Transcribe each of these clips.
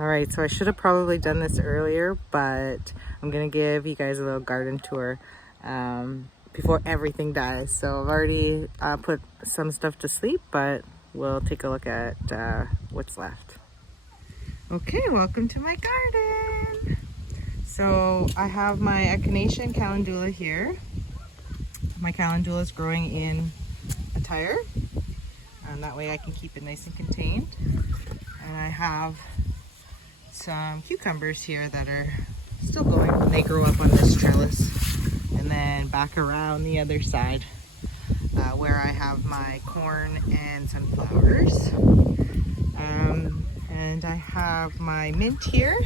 All right, so I should have probably done this earlier, but I'm gonna give you guys a little garden tour before everything dies. So I've already put some stuff to sleep, but we'll take a look at what's left. Okay, welcome to my garden. So I have my echinacea and calendula here. My calendula is growing in a tire, and that way I can keep it nice and contained. And I have some cucumbers here that are still going. They grow up on this trellis, and then back around the other side where I have my corn and sunflowers. And I have my mint here,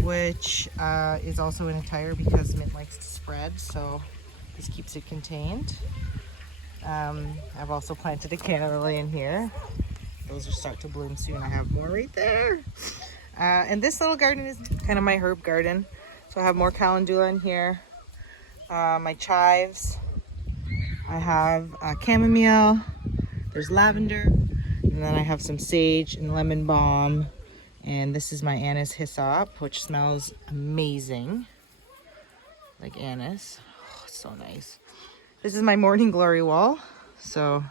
which is also in a tire because mint likes to spread, so this keeps it contained. I've also planted a cantaloupe in here. Those will start to bloom soon. I have more right there. And this little garden is kind of my herb garden. So I have more calendula in here, my chives. I have chamomile, there's lavender, and then I have some sage and lemon balm. And this is my anise hyssop, which smells amazing, like anise. Oh, it's so nice. This is my morning glory wall. So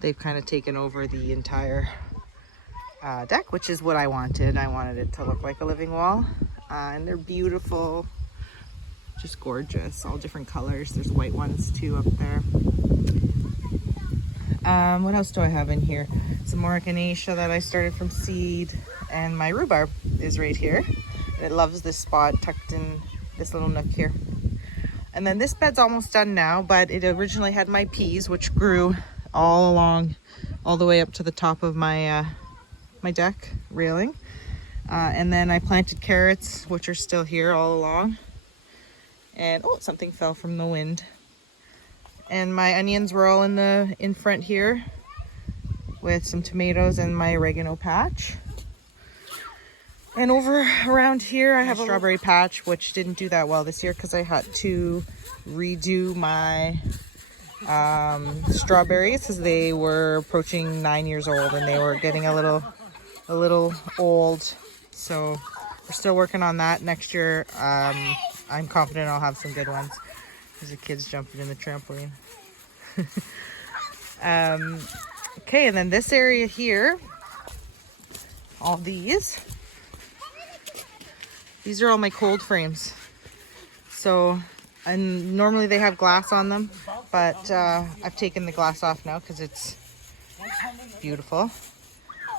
they've kind of taken over the entire deck, which is what I wanted. I wanted it to look like a living wall. And they're beautiful, just gorgeous, all different colors. There's white ones too up there. What else do I have in here? Some more echinacea that I started from seed, and my rhubarb is right here. It loves this spot tucked in this little nook here. And then this bed's almost done now, but it originally had my peas, which grew all along, all the way up to the top of my my deck railing. And then I planted carrots, which are still here all along. And oh, something fell from the wind. And my onions were all in front here, with some tomatoes and my oregano patch. And over around here I have a strawberry patch, which didn't do that well this year because I had to redo my strawberries because they were approaching 9 years old and they were getting a little old. So we're still working on that. Next year I'm confident I'll have some good ones. There's the kids jumping in the trampoline. Okay, and then this area here, all these are all my cold frames. So, and normally they have glass on them, but I've taken the glass off now because it's beautiful.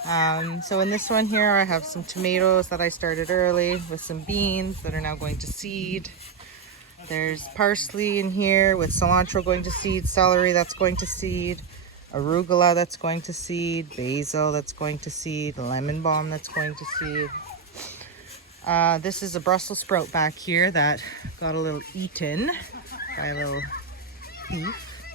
So in this one here, I have some tomatoes that I started early with some beans that are now going to seed. There's parsley in here with cilantro going to seed, celery that's going to seed, arugula that's going to seed, basil that's going to seed, lemon balm that's going to seed. This is a Brussels sprout back here that got a little eaten by a little thief,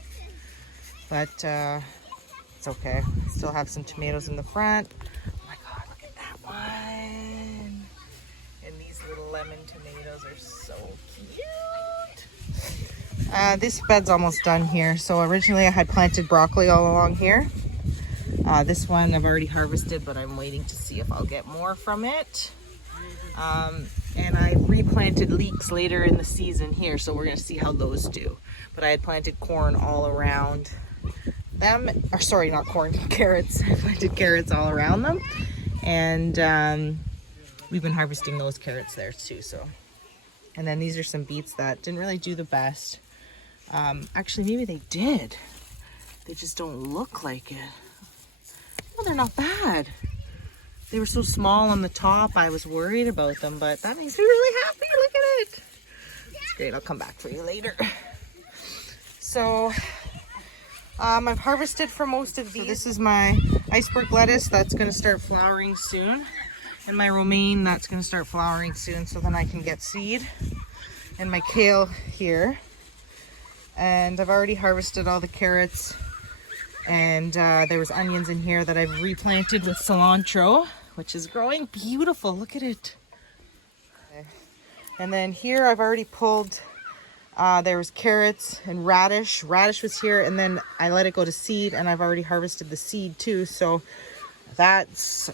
but it's okay. Still have some tomatoes in the front. Oh my God, look at that one. And these little lemon tomatoes are so cute. This bed's almost done here. So originally I had planted broccoli all along here. This one I've already harvested, but I'm waiting to see if I'll get more from it. And I replanted leeks later in the season here, so we're gonna see how those do. But I had planted corn all around them, or sorry, not corn, carrots. I planted carrots all around them, and we've been harvesting those carrots there too. So, and then these are some beets that didn't really do the best. Actually, maybe they did. They just don't look like it. Well, they're not bad. They were so small on the top, I was worried about them, but that makes me really happy. Look at it. It's great. I'll come back for you later. So, I've harvested for most of these. So this is my iceberg lettuce that's going to start flowering soon. And my romaine that's going to start flowering soon, so then I can get seed. And my kale here. And I've already harvested all the carrots. And there was onions in here that I've replanted with cilantro, which is growing beautiful. Look at it. And then here I've already pulled, there was carrots and radish. Radish was here, and then I let it go to seed, and I've already harvested the seed too. So that's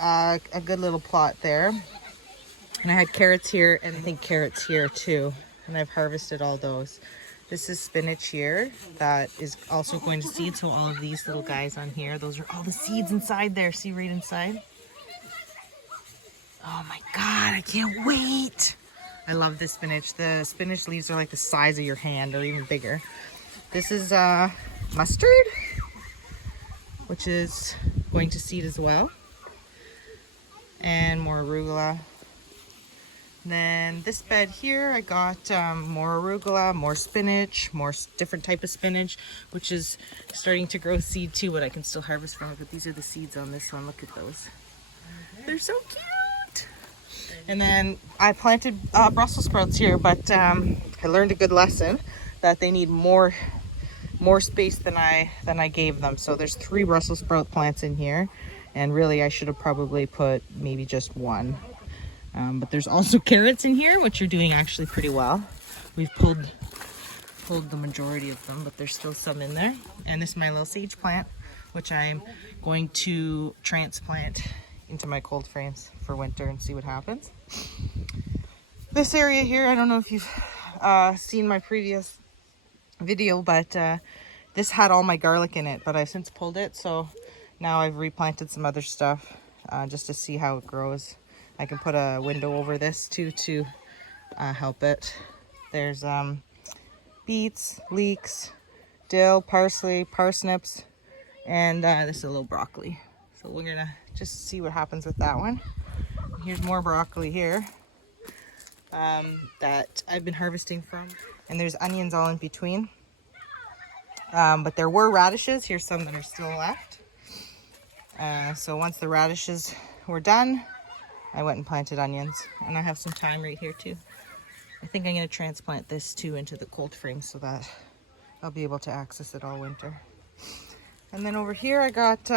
a good little plot there. And I had carrots here, and I think carrots here too. And I've harvested all those. This is spinach here that is also going to seed. So all of these little guys on here, those are all the seeds inside there. See right inside? Oh my God, I can't wait. I love this spinach. The spinach leaves are like the size of your hand or even bigger. This is mustard, which is going to seed as well. And more arugula. Then this bed here, I got more arugula, more spinach, more different type of spinach, which is starting to grow seed too, but I can still harvest from it. But these are the seeds on this one. Look at those. They're so cute. And then I planted Brussels sprouts here, but I learned a good lesson that they need more space than I gave them. So there's 3 Brussels sprout plants in here, and really I should have probably put maybe just 1. But there's also carrots in here, which are doing actually pretty well. We've pulled the majority of them, but there's still some in there. And this is my little sage plant, which I'm going to transplant into my cold frames for winter and see what happens. This area here, I don't know if you've seen my previous video, but this had all my garlic in it, but I've since pulled it. So now I've replanted some other stuff just to see how it grows. I can put a window over this too to help it. There's beets, leeks, dill, parsley, parsnips, and this is a little broccoli. So we're gonna just see what happens with that one. Here's more broccoli here that I've been harvesting from. And there's onions all in between. But there were radishes. Here's some that are still left. So once the radishes were done, I went and planted onions, and I have some thyme right here too. I think I'm going to transplant this too into the cold frame so that I'll be able to access it all winter. And then over here I got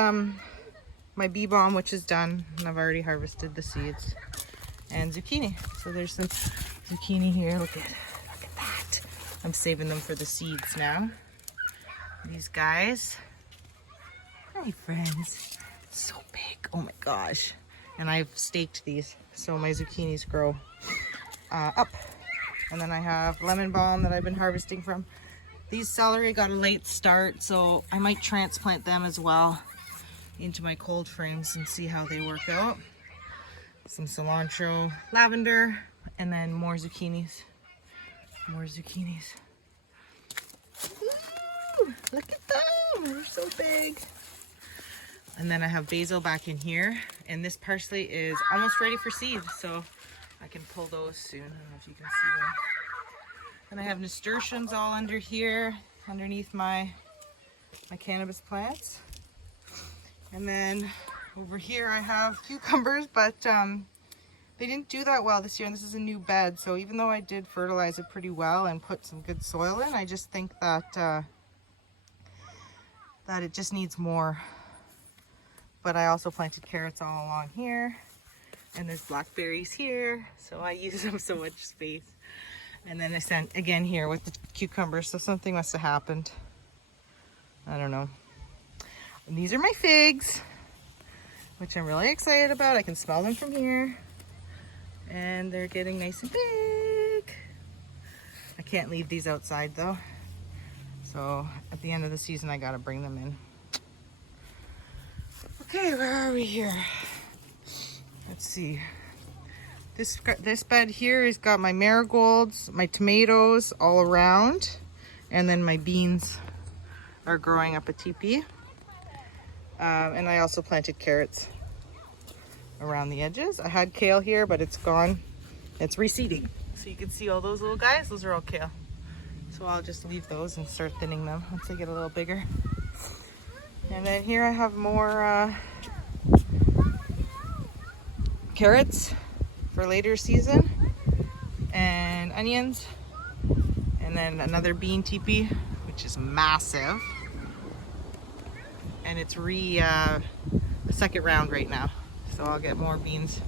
my bee balm, which is done, and I've already harvested the seeds, and zucchini. So there's some zucchini here. Look at that. I'm saving them for the seeds now. These guys. Hi friends. So big. Oh my gosh. And I've staked these so my zucchinis grow up. And then I have lemon balm that I've been harvesting from. These celery got a late start, so I might transplant them as well into my cold frames and see how they work out. Some cilantro, lavender, and then more zucchinis. More zucchinis. Ooh, look at them, they're so big. And then I have basil back in here, and this parsley is almost ready for seed, so I can pull those soon. I don't know if you can see them. And I have nasturtiums all under here, underneath my cannabis plants. And then over here I have cucumbers, but they didn't do that well this year, and this is a new bed. So even though I did fertilize it pretty well and put some good soil in, I just think that that it just needs more. But I also planted carrots all along here, and there's blackberries here, so I use up so much space. And then I sent again here with the cucumbers, so something must have happened. I don't know. And these are my figs, which I'm really excited about. I can smell them from here, and they're getting nice and big. I can't leave these outside though, so at the end of the season I gotta bring them in. Okay, where are we here? Let's see. This bed here has got my marigolds, my tomatoes all around, and then my beans are growing up a teepee. And I also planted carrots around the edges. I had kale here, but it's gone. It's reseeding. So you can see all those little guys, those are all kale. So I'll just leave those and start thinning them once they get a little bigger. And then here I have more carrots for later season, and onions, and then another bean teepee, which is massive, and it's the second round right now, so I'll get more beans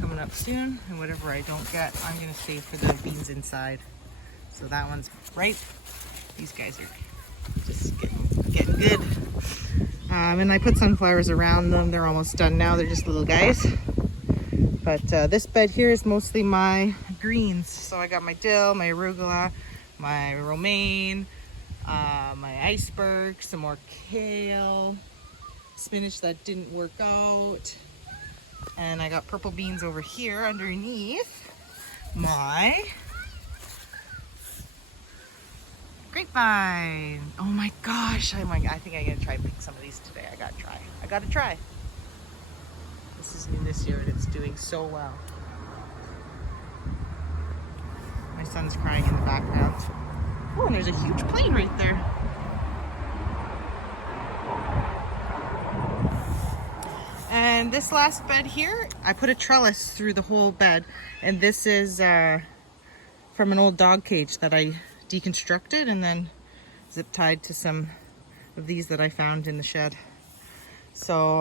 coming up soon, and whatever I don't get, I'm gonna save for the beans inside. So that one's ripe. These guys are just getting good. And I put sunflowers around them. They're almost done now. They're just little guys. But this bed here is mostly my greens. So I got my dill, my arugula, my romaine, my iceberg, some more kale, spinach that didn't work out. And I got purple beans over here underneath my grapevine. Oh my gosh. I think I'm gonna try and pick some of these today. I gotta try. This is new this year and it's doing so well. My son's crying in the background. Oh, and there's a huge plane right there. And this last bed here, I put a trellis through the whole bed. And this is from an old dog cage that I deconstructed and then zip tied to some of these that I found in the shed. So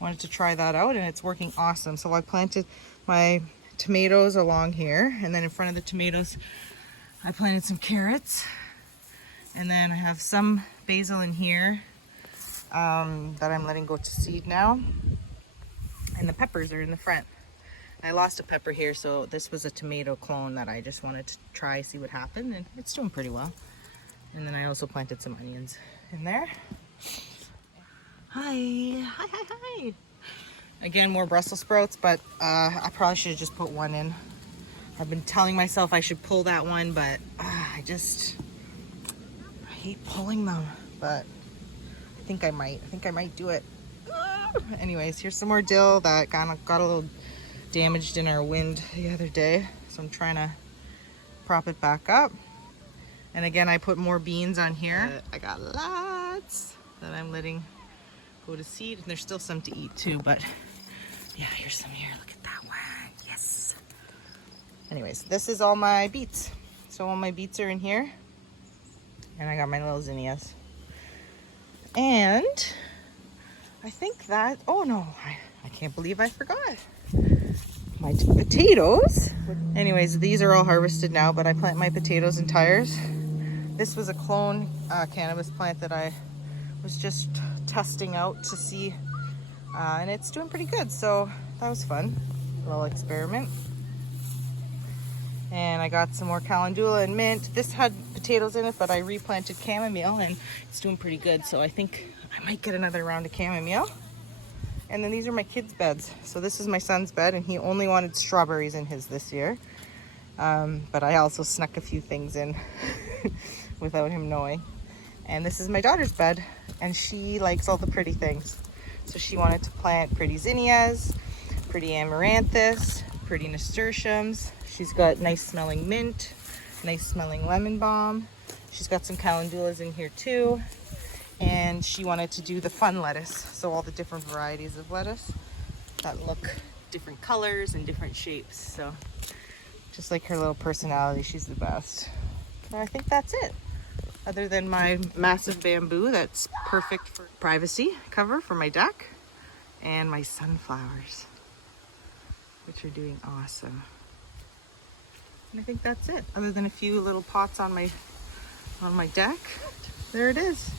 wanted to try that out and it's working awesome. So I planted my tomatoes along here, and then in front of the tomatoes I planted some carrots, and then I have some basil in here that I'm letting go to seed now, and the peppers are in the front. I lost a pepper here, so this was a tomato clone that I just wanted to try, see what happened, and it's doing pretty well. And then I also planted some onions in there. Hi. Again, more Brussels sprouts, but I probably should have just put one in. I've been telling myself I should pull that one, but I hate pulling them, but I think I might do it. Anyways, here's some more dill that kind of got a little damaged in our wind the other day, so I'm trying to prop it back up. And again, I put more beans on here. I got lots that I'm letting go to seed, and there's still some to eat too, but yeah, here's some here. Look at that one. Yes. Anyways, this is all my beets. So all my beets are in here, and I got my little zinnias. And I think that, oh no, I can't believe I forgot my potatoes. Anyways, these are all harvested now, but I plant my potatoes in tires. This was a clone cannabis plant that I was just testing out to see, and it's doing pretty good, so that was fun, a little experiment. And I got some more calendula and mint. This had potatoes in it, but I replanted chamomile and it's doing pretty good, so I think I might get another round of chamomile. And then these are my kids' beds. So this is my son's bed, and he only wanted strawberries in his this year, but I also snuck a few things in without him knowing. And this is my daughter's bed, and she likes all the pretty things. So she wanted to plant pretty zinnias, pretty amaranthus, pretty nasturtiums. She's got nice smelling mint, nice smelling lemon balm. She's got some calendulas in here too. And she wanted to do the fun lettuce. So all the different varieties of lettuce that look different colors and different shapes. So just like her little personality, she's the best. So I think that's it. Other than my massive bamboo that's perfect for privacy cover for my deck, and my sunflowers, which are doing awesome. And I think that's it. Other than a few little pots on my deck, there it is.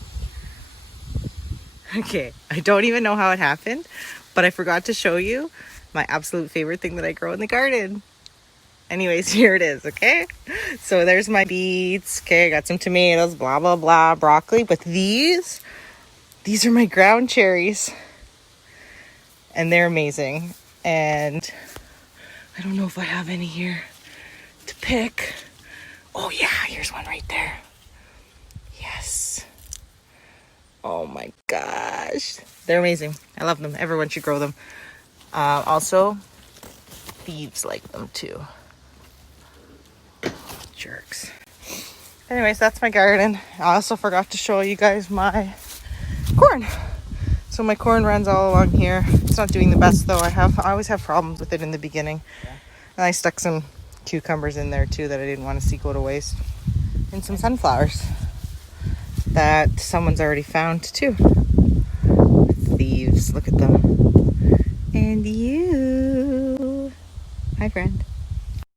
Okay, I don't even know how it happened, but I forgot to show you my absolute favorite thing that I grow in the garden. Anyways, here it is, okay? So there's my beets. Okay, I got some tomatoes, blah, blah, blah, broccoli. But these are my ground cherries. And they're amazing. And I don't know if I have any here to pick. Oh yeah, here's one right there. Yes. Oh my gosh. They're amazing. I love them. Everyone should grow them. Also, thieves like them too. Jerks. Anyways, that's my garden. I also forgot to show you guys my corn. So my corn runs all along here. It's not doing the best though. I always have problems with it in the beginning. Yeah. And I stuck some cucumbers in there too that I didn't want to see go to waste. And some sunflowers that someone's already found too. Thieves, look at them. And you. Hi, friend.